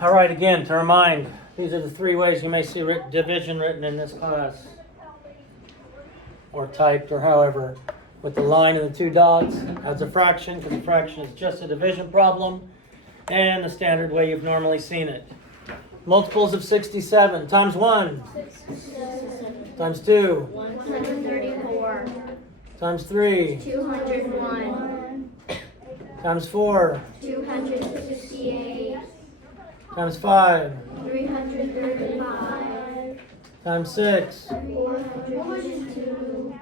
All right, again, to remind, these are the three ways you may see division written in this class, or typed, or however, with the line and the two dots as a fraction, because a fraction is just a division problem, and the standard way you've normally seen it. Multiples of 67 times 1, 67. times 2, 134. times 3, 201. times 4, 268. times 5, 335. times 6, 402.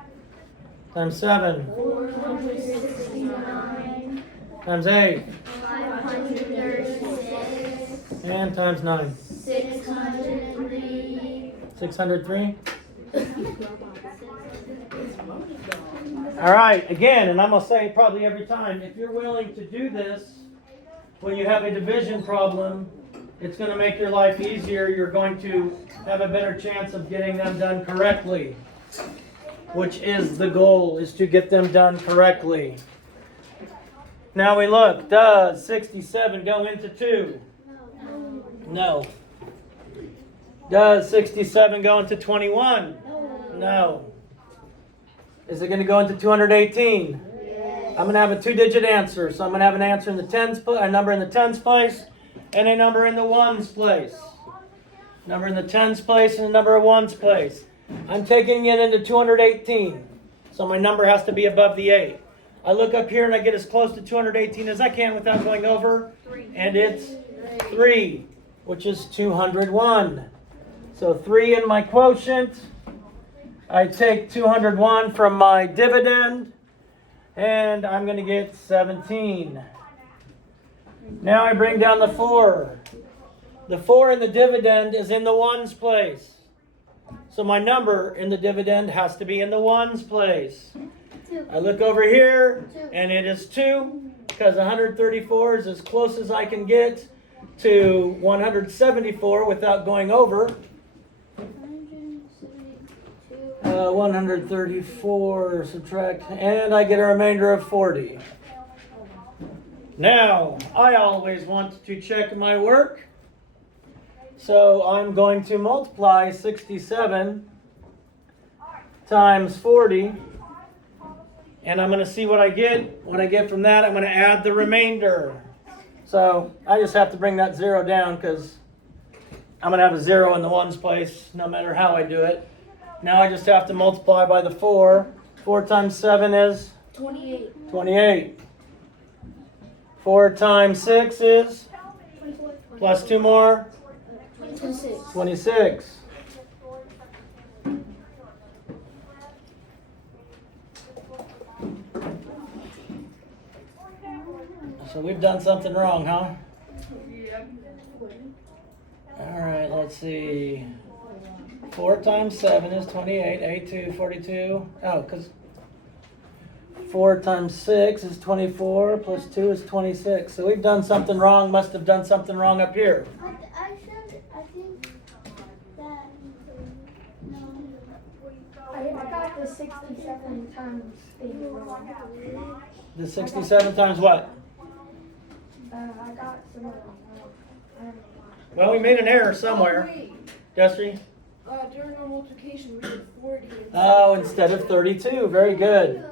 times 7, 469. times 8, 536. and times 9. 603. 603? All right, again, and I'm going to say it probably every time, if you're willing to do this when you have a division problem, it's going to make your life easier. You're going to have a better chance of getting them done correctly, which is the goal, is to get them done correctly. Now we look, does 67 go into 2? No. Does 67 go into 21? No. Is it going to go into 218? I'm going to have a two-digit answer. So I'm going to have an answer in the a number in the tens place and a number in the ones place. Number in the tens place and a number of ones place. I'm taking it into 218. So my number has to be above the 8. I look up here and I get as close to 218 as I can without going over. And it's 3, which is 201. So 3 in my quotient. I take 201 from my dividend, and I'm going to get 17. Now I bring down the 4. The 4 in the dividend is in the ones place. So my number in the dividend has to be in the ones place. I look over here, and it is 2, because 134 is as close as I can get to 174 without going over. 134 subtract, and I get a remainder of 40. Now, I always want to check my work. So I'm going to multiply 67 times 40. And I'm going to see what I get. When I get from that, I'm going to add the remainder. So I just have to bring that 0 down because I'm going to have a 0 in the ones place no matter how I do it. Now I just have to multiply by the 4. 4 times 7 is? 28. 28. 4 times 6 is? 24. Plus 2 more? 26. 26. So we've done something wrong, huh? All right, let's see. 4 times 7 is 28. 8, 2, 42. Oh, because 4 times 6 is 24. Plus 2 is 26. So we've done something wrong. Must have done something wrong up here. I think that, I got the 67 times thing wrong. The 67 times what? I got some of them wrong. Well, we made an error somewhere. Destry? During our multiplication, we did 40. Oh, instead of 32. Very good.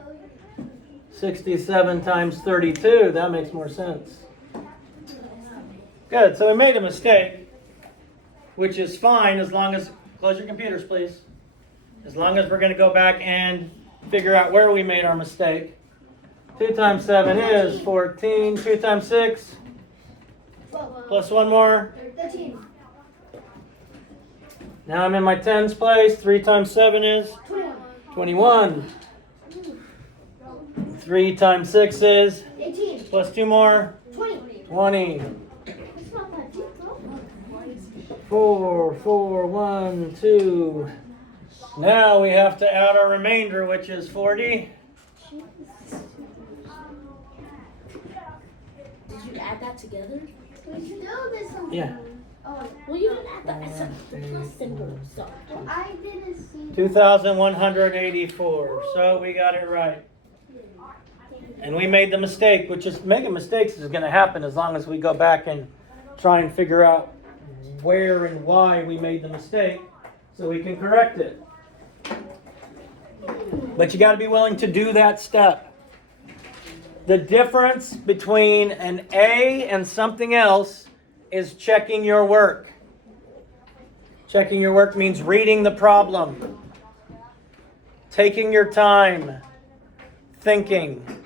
67 times 32. That makes more sense. Good. So we made a mistake, which is fine as long as... Close your computers, please. As long as we're going to go back and figure out where we made our mistake. 2 times 7 is 14. 2 times 6. Plus 1 more. 13. Now I'm in my tens place. 3 times 7 is 21. 3 times 6 is 18. plus 2 more. 20. 20. It's not that deep, though. 4, 4, 1, 2. Now we have to add our remainder, which is 40. Did you add that together? We should know this something. Yeah. Oh, Well, you didn't add that. It's a plus symbol. So. well, I didn't see. 2,184. So we got it right. And we made the mistake, which is making mistakes is going to happen as long as we go back and try and figure out where and why we made the mistake so we can correct it. But you got to be willing to do that step. The difference between an A and something else is checking your work. Checking your work means reading the problem, taking your time, thinking.